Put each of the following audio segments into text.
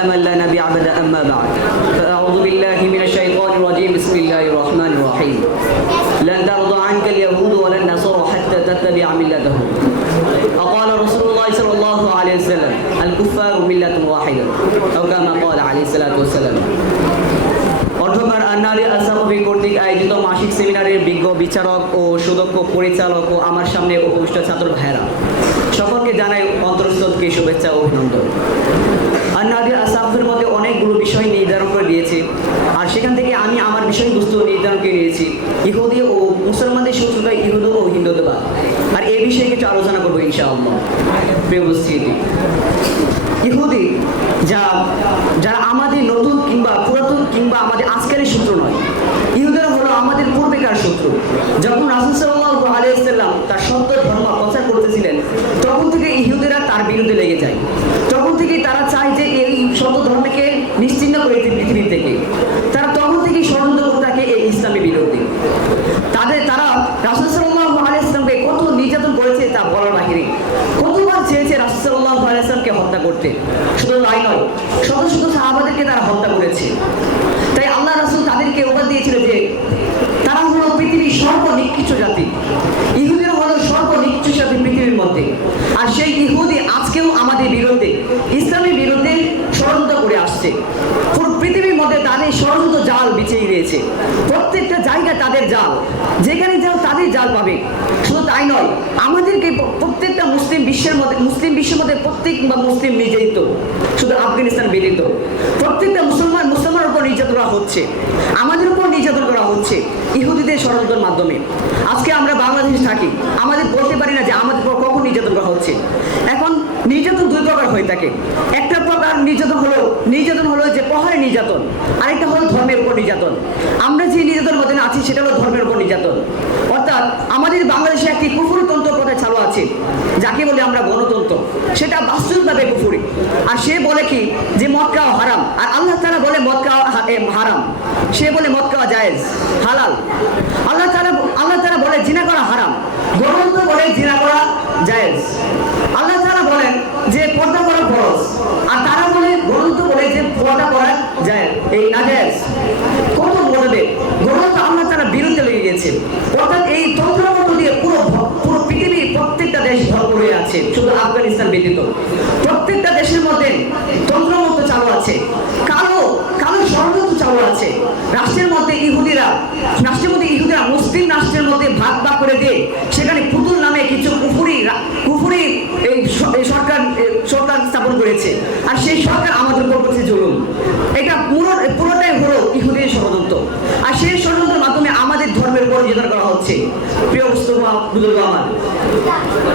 على من لا نبي عبد أما بعد فأعوذ بالله من الشيطان الرجيم بسم الله الرحمن الرحيم لن ترضى عنك اليهود ولا النصارى حتى تتبع ملتهم وقال رسول الله صلى الله عليه وسلم الكفار ملة واحدة أو كما قال عليه الصلاة والسلام অর্থকার আন্নারি আসাফি কর্তৃক আয়োজিত মাসিক সেমিনারের বিজ্ঞ বিচারক ও সুদক্ষ পরিচালক ও আমার সামনে উপবিষ্ট ছাত্র ভাইয়েরা সকলকে জানাই অন্তরস্থল থেকে শুভেচ্ছা ও অভিনন্দন। আন্নারি আসাফের মধ্যে অনেকগুলো বিষয় নির্ধারণ করে দিয়েছি, আর সেখান থেকে আমি আমার বিষয়বস্তু নির্ধারণ করে নিয়েছি ইহুদি ও মুসলমানদের শত্রুতা ইহুদ ও হিন্দুত্ববাদ, আর এই বিষয়ে কিছু আলোচনা করবো ইনশাআল্লাহ। প্রিয় উপস্থিতি, ইহুদি যারা আমাদের নতুন কিংবা পুরাতন কিংবা আমাদের আজকের শত্রু নয়, ইহুদিরা হলো আমাদের পূর্বেকার শত্রু। যখন রাসূল সাল্লাল্লাহু আলাইহি ওয়াসাল্লাম তার সত্য ধর্ম প্রচার করতেছিলেন, তখন থেকে ইহুদিরা তার বিরুদ্ধে লেগে যায়। তখন থেকে তারা চায় যে এই সত্য ধর্মকে নিশ্চিহ্ন করে দিতে পৃথিবী থেকে। তারা তখন থেকেই ষড়যন্ত্র করতে থাকে এই ইসলামের বিরুদ্ধে। তারা রাসূল সাল্লাল্লাহু আলাইহি ওয়াসাল্লামকে কত নির্যাতন করেছে তা বলার বাহিরে। কতবার চেয়েছে রাসূল সাল্লাল্লাহু আলাইহি ওয়াসাল্লামকে হত্যা করতে, শুধু তাই নয়, শত শত সাহাবাদেরকে তারা হত্যা করেছে। তাই আল্লাহ রাসূল তাদেরকে উপহার দিয়েছিল যে তারা হলো পৃথিবীর সর্বনিকৃষ্ট জাতি। ইহুদিরা হলো সর্বনিকৃষ্ট জাতি পৃথিবীর মধ্যে। আর সেই ইহুদি আজকেও আমাদের বিরুদ্ধে, ইসলামের বিরুদ্ধে ষড়যন্ত্র করে আসছে। পুরো পৃথিবীর মধ্যে তাদের ষড়যন্ত্র জাল বিছিয়ে দিয়েছে। প্রত্যেকটা জায়গায় তাদের জাল, যেখানে যাও তাদের জাল পাবে। শুধু তাই নয়, আমাদেরকে প্রত্যেকটা মুসলিম বিশ্বের মধ্যে প্রত্যেক মুসলিম নির্যাতিত, শুধু আফগানিস্তান ব্যতীত প্রত্যেকটা মুসলমানের উপর নির্যাতন করা হচ্ছে, আমাদের উপর নির্যাতন করা হচ্ছে ইহুদিদের ষড়যন্ত্রের মাধ্যমে। আজকে আমরা বাংলাদেশে থাকি, আমাদের বলতে পারি না যে আমাদের উপর কখন নির্যাতন করা হচ্ছে। এখন নির্যাতন দুই প্রকার হয়ে থাকে। একটা প্রকার নির্যাতন হলো যে প্রহারে নির্যাতন, আরেকটা হলো ধর্মের উপর নির্যাতন। আমরা যে নির্যাতন মধ্যে আছি সেটা হলো ধর্মের উপর নির্যাতন। অর্থাৎ আমাদের বাংলাদেশে একটি কুফরতন্ত্র প্রথা চালু আছে, যাকে বলে আমরা গণতন্ত্র। সেটা বাস্তবভাবে কুফরি। আর সে বলে কি যে মদ খাওয়া হারাম, আর আল্লাহ তাআলা বলে মদ খাওয়া হারাম, সে বলে মদ খাওয়া জায়েজ, হালাল। আল্লাহ তাআলা বলে জিনা করা হারাম, গণতন্ত্র বলে জিনা করা জায়েজ। আল্লাহ তাআলা বলেন যে পর্দা করা ফরজ, আর তারা বলে গণতন্ত্র বলে যে পর্দা করা জায়েজ, এই নাজায়েজ। কত বলবে গণতন্ত্র আল্লাহ তাআলা বিরুদ্ধে লেগে গেছে। অর্থাৎ এই তন্ত্রমন্ত্র দিয়ে পুরো পৃথিবীর প্রত্যেকটা দেশ ভরপুর হয়ে আছে, শুধু আফগানিস্তান ব্যতীত প্রত্যেকটা দেশের মধ্যে তন্ত্রমন্ত্র চালু আছে, কালো ষড়যন্ত্র চালু আছে। রাষ্ট্রের মধ্যে ইহুদিরা মুসলিম রাষ্ট্রের মধ্যে ভাগ করে দিয়ে সেখানে পুতুল নামে কিছু কুফরি এই সরকার স্থাপন করেছে, আর সেই সরকার আমাদের উপর করছে জুলুম। এটা পুরোটাই হলো ইহুদির ষড়যন্ত্র, আর সেই ষড়যন্ত্রের মাধ্যমে আমাদের ধর্মের উপর নির্যাতন করা হচ্ছে। প্রিয় বুজুর্গ আমার,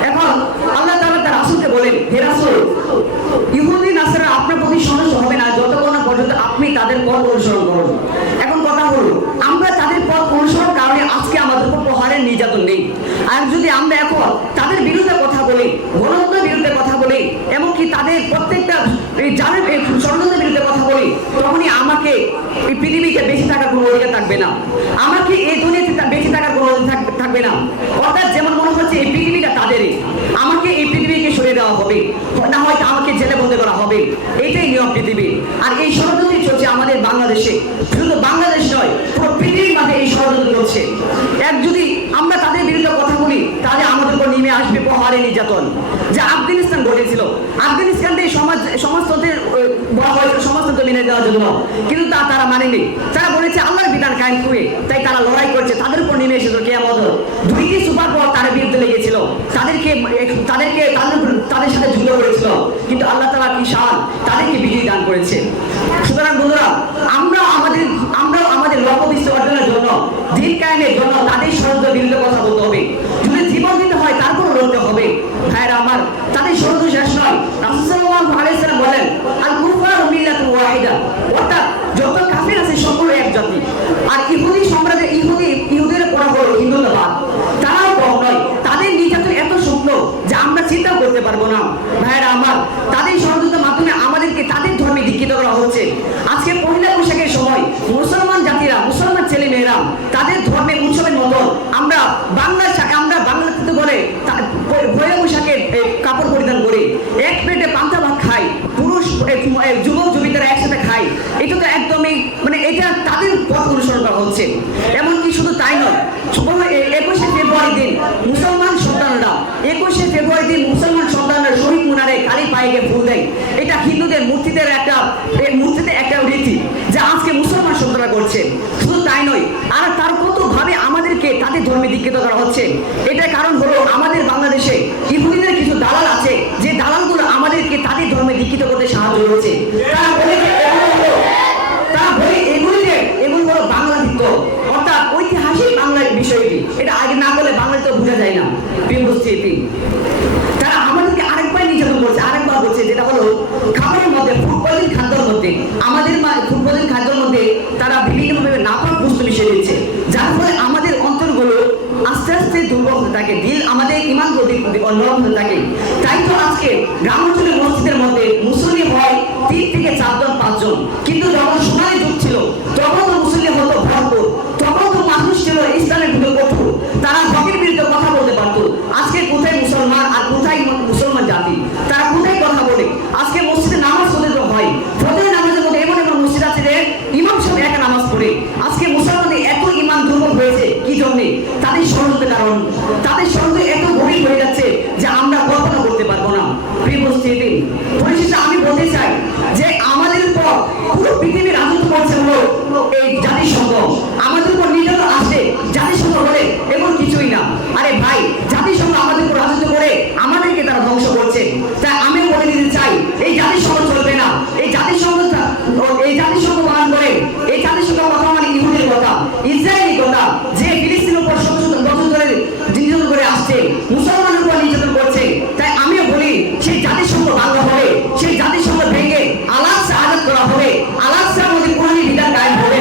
এখন আল্লাহ তাআলা তার রাসূলকে বলেন, হে রাসূল, ইহুদি নাসারা আপনার প্রতি সন্তুষ্ট হবে না যতক্ষণ না পর্যন্ত আপনি তাদের পথ অনুসরণ করুন। এখন কথা হলো, আমরা তাদের পথ অনুসরণ কারণে আজকে আমাদের উপর প্রহারের নির্যাতন নেই। আর যদি আমরা এখন তাদের বিরুদ্ধে কথা বলি, গণতন্ত্রের বিরুদ্ধে কথা বলি, এমনকি তাদের প্রত্যেকটা ষড়যন্ত্রের বিরুদ্ধে কথা বলি, তখনই আমাকে এই পৃথিবীতে বেঁচে থাকার কোনো অধিকার থাকবে না, আমাকে এই দুনিয়াতে বেঁচে থাকার কোনো অধিকার থাকবে না। অর্থাৎ যেমন মনে হচ্ছে এই পৃথিবীটা তাদেরই, আমাকে এই পৃথিবীকে সরিয়ে দেওয়া হবে, না হয়তো আমাকে জেলে বন্দী করা হবে। এটাই নিয়ম পৃথিবী। আর এই ষড়যন্ত্রই চলছে আমাদের বাংলাদেশে, শুধু বাংলাদেশ নয়, পুরো পৃথিবীর মাঝে এই ষড়যন্ত্র চলছে। যদি আমরা তাদের বিরুদ্ধে কথা বলি, তাহলে আমাদের উপর নেমে আসবে প্রহারে নির্যাতন। যে আফগানিস্তান ঘটেছিল, আফগানিস্তানকে সমাজতন্ত্রের বলা হয়েছিল সমাজতন্ত্র মেনে দেওয়ার জন্য, কিন্তু তারা মানেনি। তারা বলেছে আল্লাহর বিধান কায়েম করে, তাই তারা লড়াই করছে, তাদের উপর নেমে এসেছিল কিয়ামত। দুইটি সুপার পাওয়ার তার বিরুদ্ধে লেগেছিল, তাদের সাথে যুদ্ধ করেছিল, কিন্তু আল্লাহ তাআলা কি শান, তাদেরকে বিজয় দান করেছে। সুতরাং বন্ধুরা, আমরাও আমাদের লক্ষ্য বিশ্ব অর্জনের জন্য, দিন কায়েমের জন্য তাদের ষড়যন্ত্রের বিরুদ্ধে কথা বলতে হবে। যদি জীবন দিতে হয় তারপর লড়তে হবে। ভাইরা আমার, তাদের ষড়যন্ত্র শেষ নয়। রাসূল সাল্লাল্লাহু আলাইহি ওয়াসাল্লাম বলেন, আল কুফারু মিল্লাতুন ওয়াহিদা, অর্থাৎ যত কাফির আছে সকলে এক জাতি। আর ইহুদি সম্রাজ্যে ইহুদির পড়া হলো হিন্দুত্ববাদ, তারাও কম নয়। তাদের নির্যাতন এত শুকনো যে আমরা চিন্তা করতে পারবো না। ভাইরা আমার, তাদের ষড়যন্ত্রের মাধ্যমে আমাদেরকে তাদের ধর্মে দীক্ষিত করা হচ্ছে। আজকে পহেলা বৈশাখের সময় মুসলমান জাতিরা, মুসলমান ছেলে মেয়েরা তাদের ধর্মের উৎসবের মতো আমরা বাংলাতে বলে পহেলা বৈশাখের কাপড় পরিধান করে এক প্লেটে পান্তা ভাত খাই, পুরুষ এটা তাদের পথ অনুসরণ করা হচ্ছে। এমনকি শুধু তাই নয়, 21শে ফেব্রুয়ারি দিন মুসলমান সন্তানরা 21শে ফেব্রুয়ারি দিন মুসলমান সন্তানরা শহীদ মিনারে কালী পায়ে ফুল দেয়। এটা হিন্দুদের মূর্তিতে একটা রীতি যা আজকে মুসলমান সন্তানরা করছে। শুধু তাই নয়, আর তার কত ভাবে আমাদেরকে তাদের ধর্মে দীক্ষিত করা হচ্ছে। এটার কারণ হলো আমাদের বাংলাদেশে ইহুদিদের কিছু দালাল আছে, যে দালালগুলো আমাদেরকে তাদের ধর্মে দীক্ষিত করতে সাহায্য করছে। তারা বলে এগুলো হলো বাংলাদিত্য, অর্থাৎ ঐতিহাসিক বাংলার বিষয়টি। এটা আগে না বলে বাংলায় তো বোঝা যায় না। তারা আমাদেরকে আরেকবার নির্যাতন করছে, আরেকবার বলছে, যেটা হলো খাবারের মধ্যে ফুড পয়জন খাদ্যের মধ্যে ফুড পয়জন খাদ্যের মধ্যে তারা বিভিন্নভাবে নাপাক বস্তু মিশিয়ে দিচ্ছে, যার ফলে আমাদের অন্তরগুলো আস্তে আস্তে দুর্বল হতে থাকে, দিল আমাদের ইমান নরম হতে থাকে। তাই তো আজকে গ্রাম অঞ্চলের মসজিদের মধ্যে মুসল্লি হয় 3 থেকে 4 জন 5 জন, কিন্তু যখন সোনালী যুগ ছিল তখন তো মুসল্লি হতো ভরপুর, তখন তো মানুষ ছিল ইসলামের বিরুদ্ধে কঠোর, তারা হকের বিরুদ্ধে কথা বলতে পারতো। আজকে কোথায় মুসলমান আর কোথায় মুসলমান জাতি, তারা কোথায় কথা বলে? আজকে মসজিদে নামাজ পড়তে হয়, ফজরের নামাজের মধ্যে এমন এমন মসজিদ আছে যে ইমাম সাহেব একা নামাজ পড়ে। আজকে মুসলমানদের এত ইমান দুর্বল হয়েছে কি জন্যে? তাদের ষড়যন্ত্রের কারণ। তাদের ষড়যন্ত্র এত গভীর হয়ে যাচ্ছে যে আমরা কল্পনা করতে পারবো না। প্রিয় উপস্থিতি, পরিশেষে আমি বলতে চাই যে আমাদের উপর পুরো পৃথিবী রাজত্ব করছে হলো এই জাতিসংঘ। আমাদের উপর নির্যাতন আসে জাতিসংঘ বলে, এমন কিছুই না। আরে ভাই, জাতিসংঘ আমাদের উপর রাজত্ব করে আমাদেরকে তারা ধ্বংস করছে। তাই আমি বলে দিতে চাই, এই জাতিসংঘ চলবে না। এই জাতিসংঘ পালন করে, এই জাতিসংঘ কথা মানে ইহুদির কথা, ইসরায়েলি কথা, যে ফিলিস্তিনের উপর শত শত বছর ধরে নির্যাতন করে আসছে, মুসলমানের উপর নির্যাতন করছে। তাই আমিও বলি, সেই জাতিসংঘ ভাঙা হবে, সেই জাতিসংঘ ভেঙে আল-আকসা আজাদ করা হবে, আল-আকসার মধ্যে কোরআনী বিধান কায়েম হবে,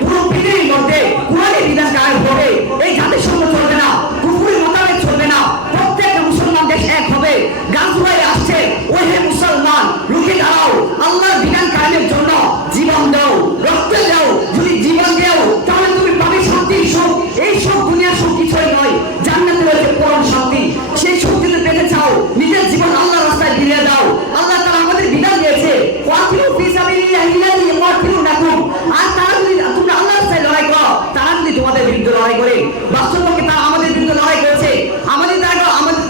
পুরো পৃথিবীর মধ্যে কোরআনী বিধান কায়েম হবে। এই জাতিসংঘ চলবে না, কুফরি মতামত চলবে না, প্রত্যেকটা মুসলমান দেশ এক হবে। গাজওয়ায় আসছে, ওই হে মুসলমান রুখে দাঁড়াও, আল্লাহর বিধান কায়েমের জন্য জীবন দাও, রক্ত দাও। যদি জীবন দাও তাহলে তুমি পাবে শান্তি, সুখ। এই সুখ দুনিয়ার সুখ কিছুই নয়, জান্নাতে রয়েছে পরম শান্তি। সেই সুখ যদি পেতে চাও, নিজের জীবন আল্লাহর রাস্তায় দিয়ে দাও। আল্লাহ তাআলা আমাদের বিধান দিয়েছে, ওয়াকিলু ফি সাবিলিল্লাহি আল্লাযী ইয়াকুতিলুনাকুম। আর তারা যদি তোমরা আল্লাহর রাস্তায় লড়াই করো, তারা যদি তোমাদের বিরুদ্ধে লড়াই করে, বাস্তবকে তারা আমাদের বিরুদ্ধে লড়াই করছে, আমাদের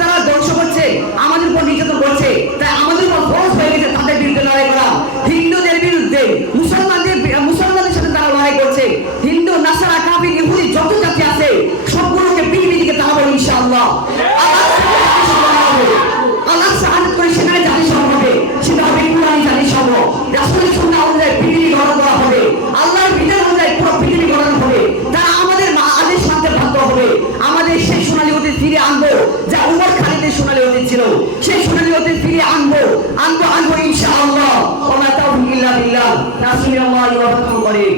তারা ধ্বংস করছে, আমাদের উপর নির্যাতন করছে। তাই আমাদের উপর ফরজ হয়ে গেছে তাদের বিরুদ্ধে লড়াই করা। হিন্দুদের বিরুদ্ধে মুসলমানদের সাথে তারা লড়াই করছে। হিন্দু, নাসারা, কাফির, ইহুদি যত জাতি আছে সবগুলোকে পৃথিবী থেকে তাড়াবো ইনশাআল্লাহ। আল্লাহ সাহায্য করে সেখানে জাতিসংঘ হবে, সেটা হবে কোরআনী জাতিসংঘ। রাসূলের সুন্নাহ অনুযায়ী পৃথিবী গঠন করা হবে, আল্লাহর বিধান অনুযায়ী পুরো পৃথিবী গঠন হবে। তারা আমাদের আদেশ মানতে বাধ্য হবে। আমাদের সেই সোনালী অতীত ফিরে আনবো, যা উমর খালিদের সোনালী অতীত ছিল, সেই সোনালী অতীত ফিরে আনবো ইনশাআল্লাহ। ওয়া মা তাওফীক ইল্লা বিল্লাহ। নাসরুল্লাহি ওয়া ফাতহুল করিম।